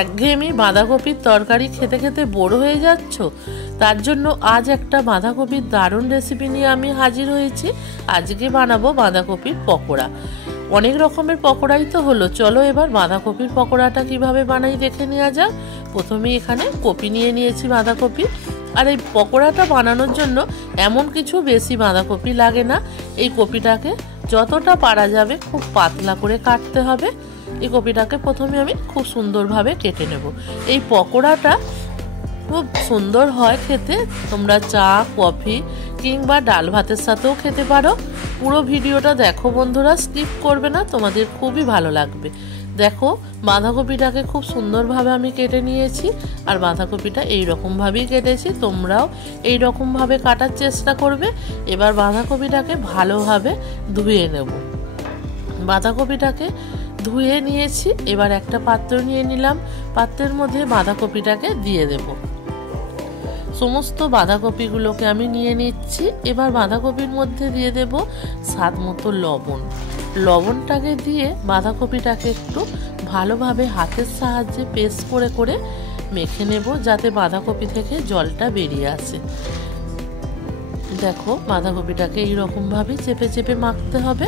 একঘেয়েমি বাঁধাকপির তরকারি খেতে খেতে বোর হয়ে যাচ্ছ, তার জন্য আজ একটা বাঁধাকপির দারুণ রেসিপি নিয়ে আমি হাজির হয়েছি। আজকে বানাবো বাঁধাকপির পকোড়া। অনেক রকমের পকোড়াই তো হলো, চলো এবার বাঁধাকপির পকোড়াটা কিভাবে বানাই দেখে নেওয়া যাক। প্রথমে এখানে কপি নিয়ে নিয়েছি বাঁধাকপি। আর এই পকোড়াটা বানানোর জন্য এমন কিছু বেশি বাঁধাকপি লাগে না। এই কপিটাকে যতটা পারা যাবে খুব পাতলা করে কাটতে হবে। এই কপিটাকে প্রথমে আমি খুব সুন্দরভাবে কেটে নেব। এই পকোড়াটা খুব সুন্দর হয় খেতে, তোমরা চা কফি কিংবা ডাল ভাতের সাথেও খেতে পারো। পুরো ভিডিওটা দেখো বন্ধুরা, স্কিপ করবে না, তোমাদের খুবই ভালো লাগবে। দেখো বাঁধাকপিটাকে খুব সুন্দরভাবে আমি কেটে নিয়েছি, আর বাঁধাকপিটা এইরকমভাবেই কেটেছি, তোমরাও এইরকমভাবে কাটার চেষ্টা করবে। এবার বাঁধাকপিটাকে ভালোভাবে ধুয়ে নেব। বাঁধাকপিটাকে ধুয়ে নিয়েছি, এবার একটা পাত্র নিয়ে নিলাম। পাত্রের মধ্যে বাঁধাকপিটাকে দিয়ে দেব। সমস্ত বাঁধাকপিগুলোকে আমি নিয়ে নিচ্ছি। এবার বাঁধাকপির মধ্যে দিয়ে দেব স্বাদ মতো লবণ। লবণটাকে দিয়ে বাঁধাকপিটাকে একটু ভালোভাবে হাতের সাহায্যে পেস্ট করে করে মেখে নেব, যাতে বাঁধাকপি থেকে জলটা বেরিয়ে আসে। দেখো বাঁধাকপিটাকে এইরকমভাবে চেপে চেপে মাখতে হবে।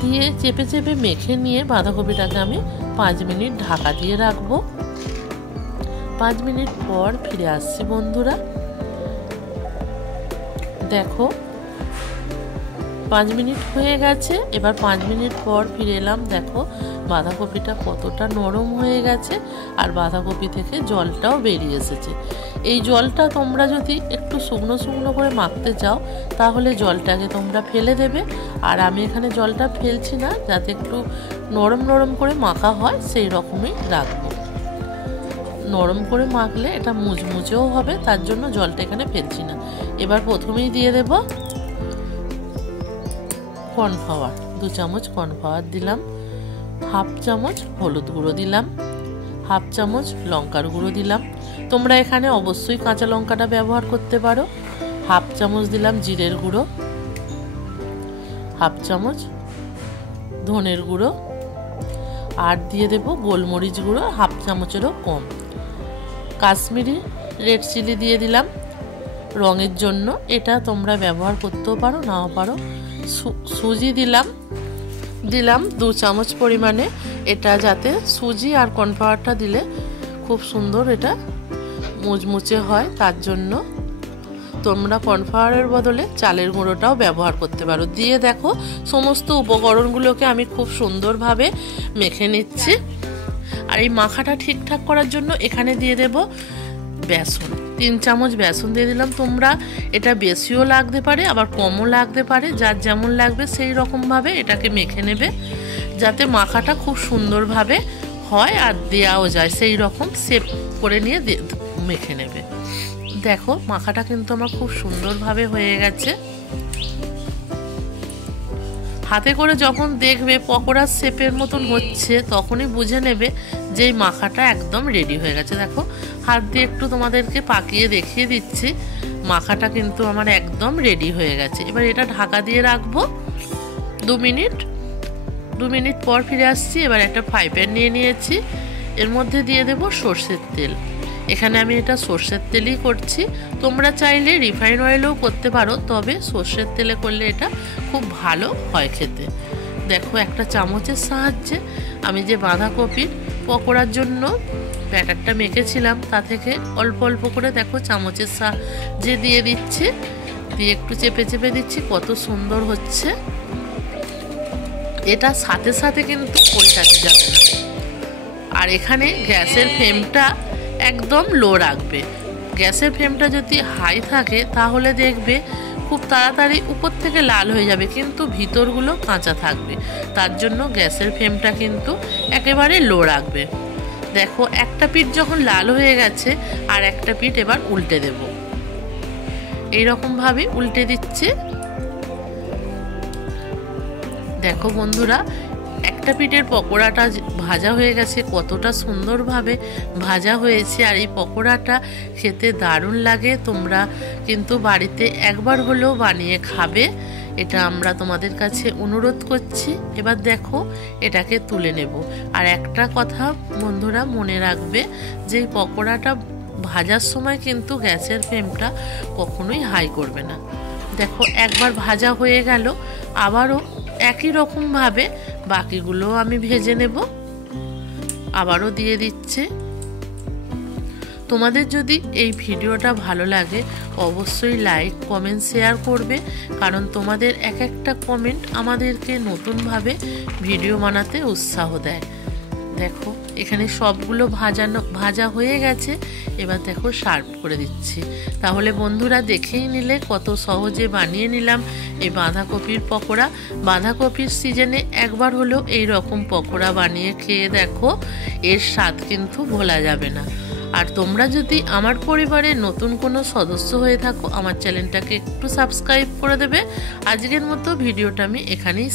দিয়ে চেপে চেপে মেখে নিয়ে বাঁধাকপিটাকে আমি 5 মিনিট ঢাকা দিয়ে রাখবো। 5 মিনিট পর ফিরে আসছি বন্ধুরা। দেখো 5 মিনিট হয়ে গেছে। এবার 5 মিনিট পর ফিরে এলাম। দেখো বাঁধাকপিটা কতটা নরম হয়ে গেছে, আর বাঁধাকপি থেকে জলটাও বেরিয়ে এসেছে। এই জলটা তোমরা যদি একটু শুকনো শুকনো করে মাখতে চাও, তাহলে জলটাকে তোমরা ফেলে দেবে। আর আমি এখানে জলটা ফেলছি না, যাতে একটু নরম নরম করে মাখা হয় সেই রকমই রাখবো। নরম করে মাখলে এটা মুচমুচেও হবে, তার জন্য জলটা এখানে ফেলছি না। এবার প্রথমেই দিয়ে দেব কর্নফ্লাওয়ার। 2 চামচ কর্নফ্লাওয়ার দিলাম। 1/2 চামচ হলুদ গুঁড়ো দিলাম। 1/2 চামচ লঙ্কার গুঁড়ো দিলাম। তোমরা এখানে অবশ্যই কাঁচা লঙ্কাটা ব্যবহার করতে পারো। 1/2 চামচ দিলাম জিরের গুঁড়ো। 1/2 চামচ ধনের গুঁড়ো। আর দিয়ে দেব গোলমরিচ গুঁড়ো 1/2 চামচেরও কম। কাশ্মীরি রেড চিলি দিয়ে দিলাম রঙের জন্য, এটা তোমরা ব্যবহার করতেও পারো নাও পারো। সুজি দিলাম 2 চামচ পরিমাণে। এটা যাতে সুজি আর কর্নফ্লাওয়ারটা দিলে খুব সুন্দর এটা মুচমুচে হয়, তার জন্য তোমরা কর্নফ্লাওয়ারের বদলে চালের গুঁড়োটাও ব্যবহার করতে পারো। দিয়ে দেখো সমস্ত উপকরণগুলোকে আমি খুব সুন্দরভাবে মেখে নিচ্ছি। আর এই মাখাটা ঠিকঠাক করার জন্য এখানে দিয়ে দেব বেসন। 3 চামচ বেসন দিয়ে দিলাম। তোমরা এটা বেশিও লাগতে পারে, আবার কমও লাগতে পারে, যার যেমন লাগবে সেই রকমভাবে এটাকে মেখে নেবে, যাতে মাখাটা খুব সুন্দরভাবে হয় আর দেওয়াও যায় সেই রকম শেপ করে নিয়ে মেখে নেবে। দেখো মাখাটা কিন্তু আমার খুব সুন্দরভাবে হয়ে গেছে। হাতে করে যখন দেখবে পকোড়ার শেপের মতন হচ্ছে, তখনই বুঝে নেবে যে এই মাখাটা একদম রেডি হয়ে গেছে। দেখো হাত দিয়ে একটু তোমাদেরকে পাকিয়ে দেখিয়ে দিচ্ছি, মাখাটা কিন্তু আমার একদম রেডি হয়ে গেছে। এবার এটা ঢাকা দিয়ে রাখবো 2 মিনিট। 2 মিনিট পর ফিরে আসছি। এবার একটা ফ্রাই প্যান নিয়ে নিয়েছি, এর মধ্যে দিয়ে দেব সর্ষের তেল। এখানে আমি এটা সর্ষের তেলই করছি, তোমরা চাইলে রিফাইন অয়েলও করতে পারো, তবে সর্ষের তেলে করলে এটা খুব ভালো হয় খেতে। দেখো একটা চামচের সাহায্যে আমি যে বাঁধাকপির পকোড়ার জন্য ব্যাটারটা মেখেছিলাম, তা থেকে অল্প অল্প করে দেখো চামচের সাহায্যে দিয়ে দিচ্ছি। দিয়ে একটু চেপে চেপে দিচ্ছি, কত সুন্দর হচ্ছে। এটা সাথে সাথে কিন্তু পরিষ্কার যাবে না। আর এখানে গ্যাসের ফ্লেমটা একদম লো রাখবে। গ্যাসের ফ্লেমটা যদি হাই থাকে তাহলে দেখবে খুব তাড়াতাড়ি উপর থেকে লাল হয়ে যাবে, কিন্তু ভিতরগুলো কাঁচা থাকবে। তার জন্য গ্যাসের ফ্লেমটা কিন্তু একেবারে লো রাখবে। দেখো একটা পিঠ যখন লাল হয়ে গেছে, আর একটা পিঠ এবার উল্টে দেব। এইরকমভাবে উল্টে দিচ্ছি। দেখো বন্ধুরা একটা পিঠের পকোড়াটা ভাজা হয়ে গেছে, কতটা সুন্দরভাবে ভাজা হয়েছে। আর এই পকোড়াটা খেতে দারুণ লাগে। তোমরা কিন্তু বাড়িতে একবার হলেও বানিয়ে খাবে। এটা আমরা তোমাদের কাছে অনুরোধ করছি। এবার দেখো এটাকে তুলে নেব। আর একটা কথা বন্ধুরা মনে রাখবে যে পকোড়াটা ভাজার সময় কিন্তু গ্যাসের ফ্লেমটা কখনোই হাই করবে না। দেখো একবার ভাজা হয়ে গেল, আবারও একই রকমভাবে বাকিগুলো আমি ভেজে নেব। আবারও দিয়ে দিচ্ছে। তোমাদের যদি এই ভিডিওটা ভালো লাগে অবশ্যই লাইক কমেন্ট শেয়ার করবে, কারণ তোমাদের এক একটা কমেন্ট আমাদেরকে নতুনভাবে ভিডিও বানাতে উৎসাহ দেয়। দেখো এখানে সবগুলো ভাজা হয়ে গেছে। এবার দেখো সার্ভ করে দিচ্ছি। তাহলে বন্ধুরা দেখেই নিলে কত সহজে বানিয়ে নিলাম এই বাঁধাকপির পকোড়া। বাঁধাকপির সিজনে একবার হলেও এই রকম পকোড়া বানিয়ে খেয়ে দেখো, এর স্বাদ কিন্তু ভোলা যাবে না। আর তোমরা যদি আমার পরিবারে নতুন কোনো সদস্য হয়ে থাকো আমার চ্যানেলটাকে একটু সাবস্ক্রাইব করে দেবে। আজকের মতো ভিডিওটা আমি এখানেই